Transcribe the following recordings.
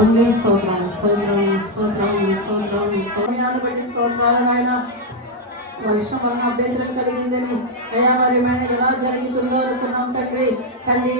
దేవుని స్తోత్రం స్తోత్రం స్తోత్రం స్తోత్రం సమయాన్ని బట్టి స్తోత్రాలు ఆయన. వర్షం వలన అభ్యంతరం కలిగిందని అయ్యా మరి ఎలా జరుగుతుందో అనుకున్నాం తండ్రి. తల్లి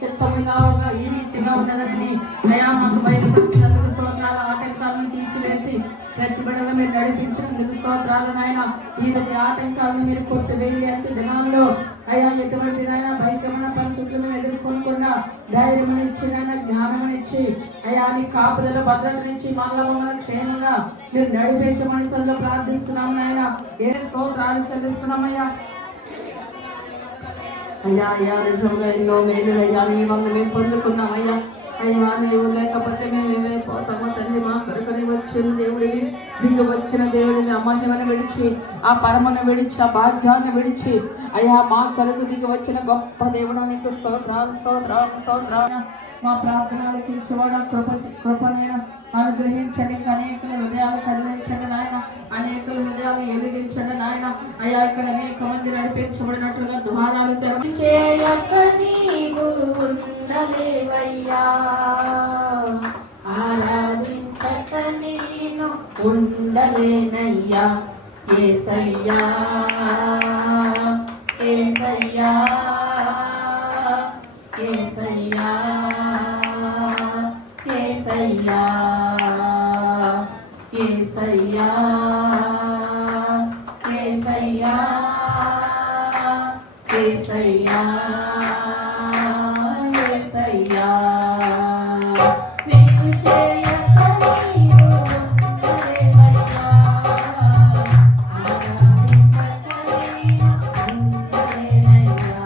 చిత్తముగా ఈ రీతిగా ఉండదని అయ్యా మాకు బయటపడినందుకు స్తోత్రాలు. ఆటంకాలను తీసివేసి ప్రతి బిడ్డగా మీరు నడిపించినందుకు స్తోత్రాలు నాయన. ఈ ఆటంకాలను మీరు కొట్టివేయండి. అంత దినాల్లో అయ్యా ఎటువంటి భయంకరమైన పరిస్థితులను ఎదుర్కొనకుండా ధైర్యమునిచ్చి జ్ఞానమునిచ్చి అయ్యా నీ కాపులలో భద్రతనిచ్చి మళ్ళా క్షేమంగా మీరు నడిపించే మనసులో ప్రార్థిస్తున్నాం నాయన. ఏ స్తోత్రాలు చెల్లిస్తున్నామయ్యా. అయ్యా అయ్యా నిజంగా ఎన్నో మేలు అయ్యా నీ వల్ల మేము పొందుకున్నామయ్యా. అయ్యా నీవు లేకపోతే మేము ఏమైపోతామో తండ్రి. మా కొరకని వచ్చిన దేవుడిని దిగు వచ్చిన దేవుడిని అమహ్యమని విడిచి ఆ పరమను విడిచి ఆ భాగ్యాన్ని విడిచి అయ్యా మా కొరకు దిగి వచ్చిన గొప్ప దేవుడు నీకు స్తోత్రాలు స్తోత్రాలు స్తోత్రాలు. మా ప్రార్థన ఆలకించేవాడు కృపనైనా అనుగ్రహించండి. అనేకుల హృదయాలు కదిలించండి నాయన. అనేకుల హృదయాలు ఎదిగించండి నాయన. అయ్యా ఇక్కడ అనేక మంది నడిపించబడినట్లుగా ద్వారాలు తెరవయ్యా. ఆరాధించక నేను ఉండలేనయ్యా. యేసయ్యా యేసయ్యా యేసయ్యా యేసయ్యా యేసయ్యా యేసయ్యా యేసయ్యా యేసయ్యా నేను చేయక నీవు ఉండలేవయ్యా. ఆరాధించక నేను ఉండలేనయ్యా.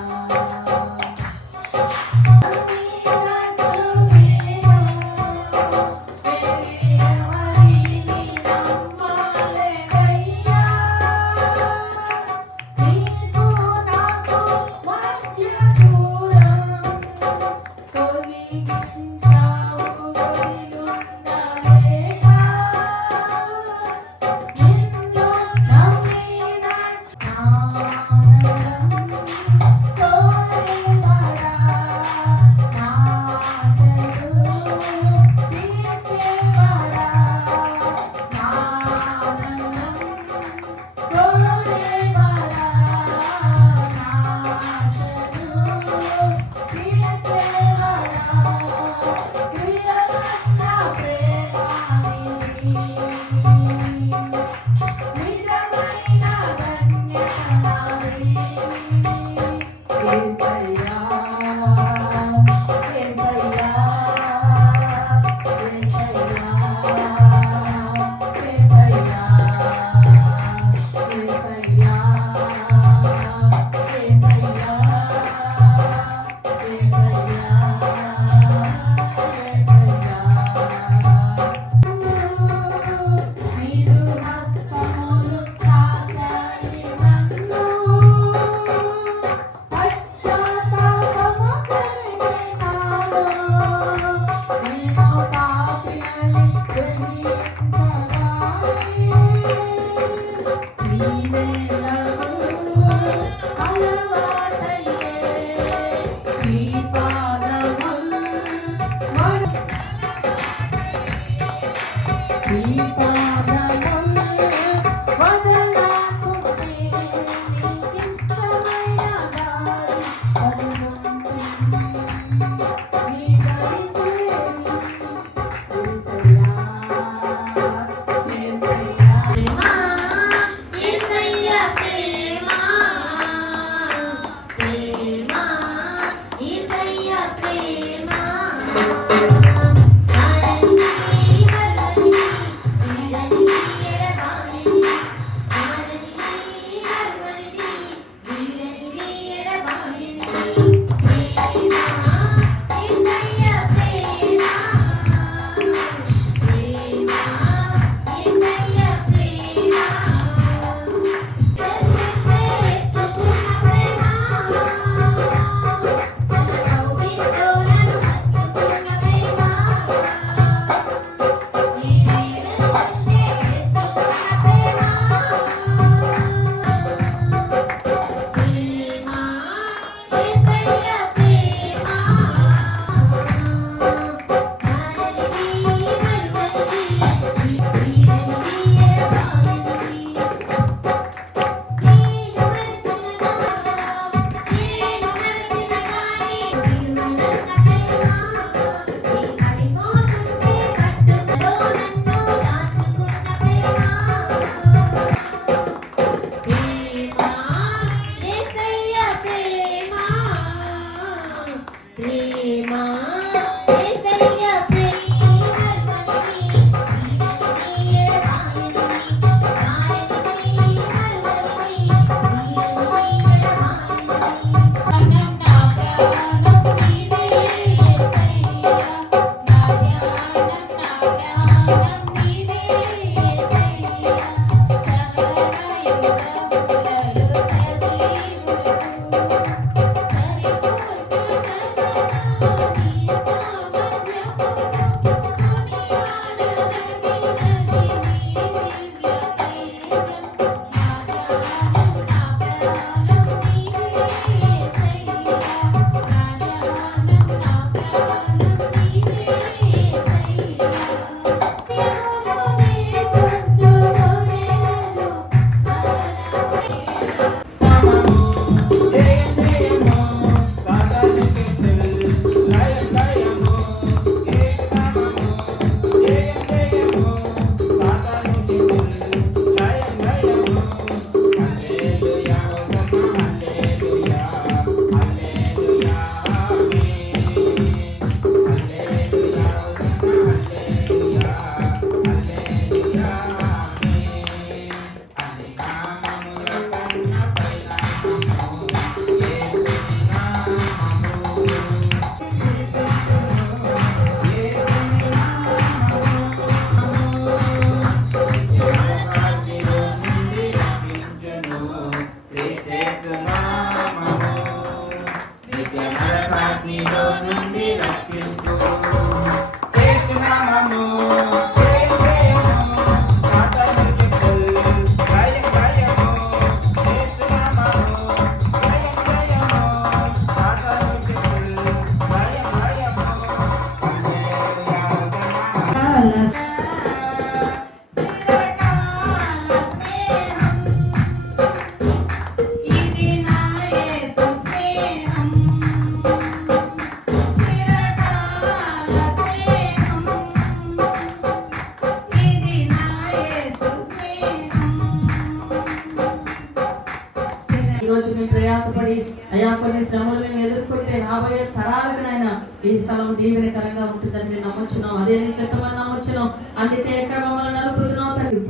కొన్ని శ్రమలు మేము ఎదుర్కొంటే రాబోయే తరాలకు నాయన ఈ స్థలం దీవెనకరంగా ఉంటుందని మేము నమ్మొచ్చున్నాం. అదే నీ చిత్తమని నమ్మొచ్చున్నాం. అందుకే ఎక్కడ మమ్మల్ని నలుపుతున్నాం తండ్రి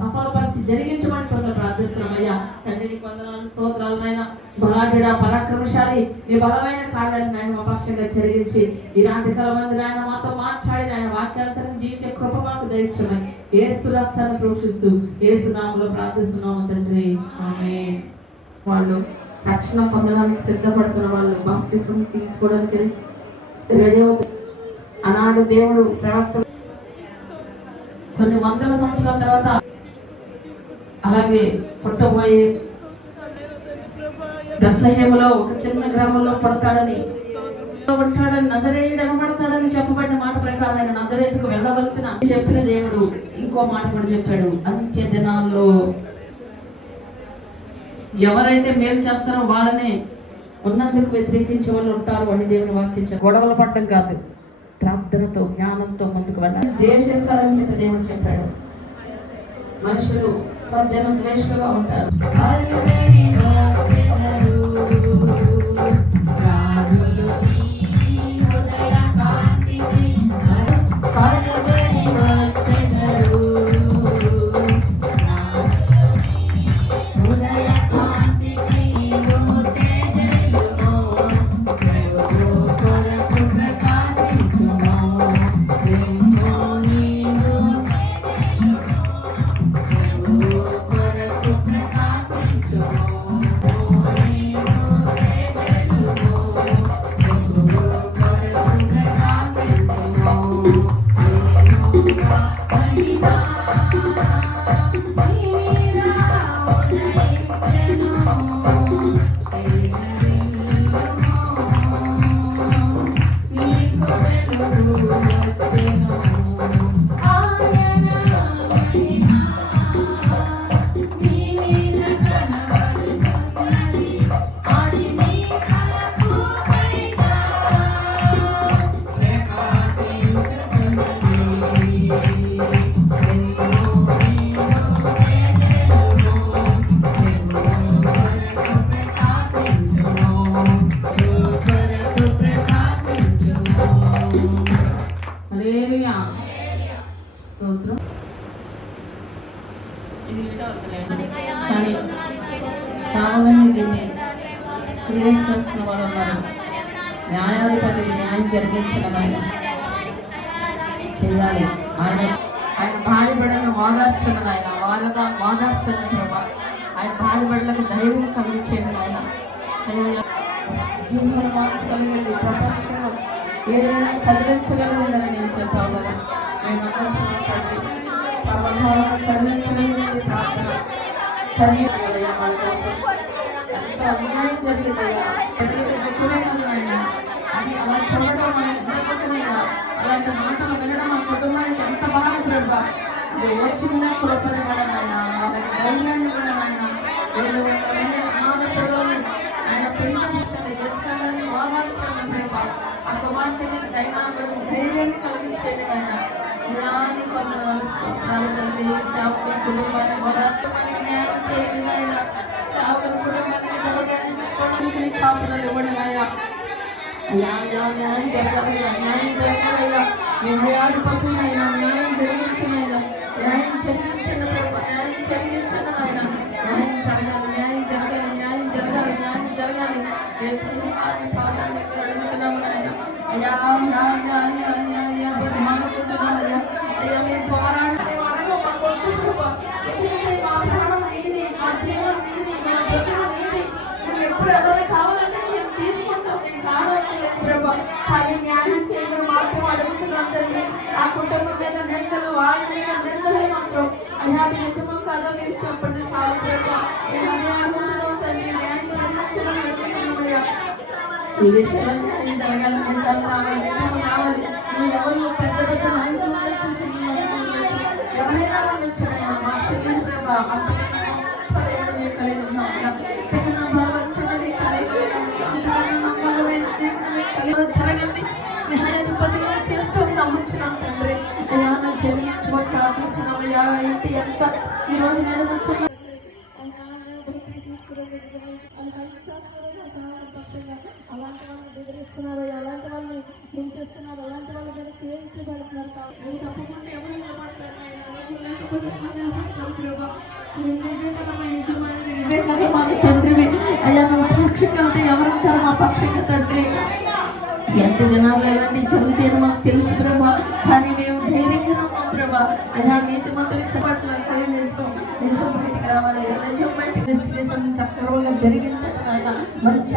సఫలపరిచి జరిగించమని సొంత ప్రార్థిస్తున్నాం అయ్యా. తండ్రి నీకు వందనాలు స్తోత్రాలు నాయన. బలాఢ్యుడ పరాక్రమశాలి నీ బలమైన కార్యాలను ఆయన మా పక్షంగా జరిగించి ఈ రాత్రి కాల మంది ఆయన మాతో మాట్లాడి ఆయన వాక్యానుసారం జీవించే కృప మాకు దయచేయమని యేసు రక్తాన్ని ప్రోక్షిస్తూ యేసు నామములో ప్రార్థిస్తున్నాము తండ్రి. ఆమేన్. వాళ్ళు రక్షణ పొందడానికి సిద్ధపడుతున్న వాళ్ళు బాప్తిసం తీసుకోవడానికి రెడీ అవుతారు. ఆనాడు దేవుడు ప్రవక్త కొన్ని వందల సంవత్సరాల తర్వాత అలాగే పుట్టబోయే బెత్లెహేములో ఒక చిన్న గ్రామంలో పడతాడని ఉంటాడని నజరేయుడు అనబడతాడని చెప్పబడిన మాట ప్రకారం ఆయన నజరేతుకు వెళ్ళవలసిన చెప్పిన దేవుడు ఇంకో మాట కూడా చెప్పాడు. అంత్య దినాల్లో ఎవరైతే మేలు చేస్తారో వాళ్ళనే ఉన్నందుకు వ్యతిరేకించే వాళ్ళు ఉంటారు అని దేవుని వాక్యం. గొడవలు పడ్డం కాదు, ప్రార్థనతో జ్ఞానంతో ముందుకు వెళ్ళాలి. ద్వేషిస్తారని చెప్పి దేవుడు చెప్పాడు. మనుషులు సజ్జన ద్వేషులుగా ఉంటారు. కానీ కావాలని దీన్ని క్రియేట్ చేస్తున్న వాళ్ళు ఉన్నారు. న్యాయాధిపతికి న్యాయం జరిగించడం ఆయన చేయాలి. ఆయన ఆయన భార్య బిడ్డలను వాదార్చండి ఆయన వాదార్చండి ప్రభా. ఆయన భార్య బిడ్డలకు ధైర్యం కలిగించేయండి ఆయన. జీవన మార్చగలిగింది, ప్రపంచంలో ఏదైనా కదిలించగలిగిందని నేను చెప్పాను కదా. ఆయన నమ్మచ్చినటువంటి పర్వతాలను కదిలించగలిగింది ప్రార్థన. కదిలించగలయ్యా వాళ్ళ కోసం. ఎంత అన్యాయం జరిగిందయ్యా, ప్రజలకు ఎక్కువైనది ఆయన. అది అలా చూడడం మనకు అలాంటి మాటలు వినడం మా కుటుంబానికి ఎంత బాగా ప్రభా. అది వచ్చిన కృపని కూడా ఆయన వాళ్ళకి ధైర్యాన్ని కూడా ఆయన ఆయన ప్రేమించండి చేసుకోవాలని వాదార్చండి ప్రభా. ఆ కుమార్తెని దైనాంగం ధైర్యాన్ని కలిగించేది ఆయన. జ్ఞాని పొందడం స్తోత్రాలు తండ్రి. సేవకుల కుటుంబాన్ని వాదార్చమని న్యాయం చేయండి ఆయన. సేవకుల కుటుంబానికి ధైర్యాన్ని ఇచ్చుకోవడానికి కాపుదలు ఇవ్వండి ఆయన. న్యాయం జరగాలి, న్యాయం జరగాలయ్యా. మీ న్యాయాధిపతులైనా న్యాయం జరిగించనైనా న్యాయం జరిగించండి ప్రభా. న్యాయం జరిగించండి ఆయన. న్యాయం జరగాలి, న్యాయం జరగాలి, న్యాయం జరగాలి, న్యాయం జరగాలి. ఏ పాదాన్ని అడుగుతున్నాము ఆయన. అయ్యా మానుకుంటున్నామయ్యా. అయ్యా మేము పోరాడే అడగ మా గొప్ప ప్రభా. ఎందుకంటే మా ప్రాణం నీది, మా జీవనం నీది, మా బ్రతుకు నీది. మేము ఎప్పుడు ఎవరైనా కావాలంటే మేము తీసుకుంటాం. మేము కావాలని లేదు ప్రభా. కానీ న్యాయం చేయడం మాత్రం అడుగుతున్నాం తండ్రి. ఆ కుటుంబం మీద నిందలు, వారి మీద నిందలే మాత్రం అయ్యా నిజము కాదో మీరు చెప్పండి చాలు ప్రభా. మేము అదే అడుగుతున్నాం తండ్రి. న్యాయం చెల్లించడం అడుగుతున్నామయ్యా. ఈ విషయంలో న్యాయం జరగాలి, నిజాలు రావాలి, నిజము రావాలి. మీరు ఎవరు పెద్ద పెద్ద నాయకులు ఎవరైనా ఉండొచ్చారైనా మాకు తెలియదు ప్రభా. అంతకన్నా మేము కలిగి ఉన్నాం. అంతకన్నా బలవంతుడు మీకు కలిగి ఉన్నాం. అంతకన్నా నమ్మకమైన దేవుడు మీకు కలిగి జరగండి. న్యాయాధిపతిగా చేస్తాం నమ్ముచున్నాం తండ్రి. అయ్యా నా చెల్లించమని ప్రార్థిస్తున్నాం అయ్యా. ఇంటి ఎంత ఈరోజు నేను ఇవే కదా మాకు తండ్రివి అయ్యా. నువ్వు పక్షకి వెళ్తే ఎవరుంటారు మా పక్షంగా తండ్రి? ఎంత దినాలు ఎలాంటి జరిగితేనే మాకు తెలుసు ప్రభా, కానీ మేము ధైర్యంగా ఉన్నాం ప్రభా. అయ్యా నీతి మంత్రులు చెప్పట్ల నిజం బయటికి రావాలి, నిజం బయటికి ఇన్వెస్టిగేషన్ సక్రమంగా జరిగించండి ఆయన. మంచి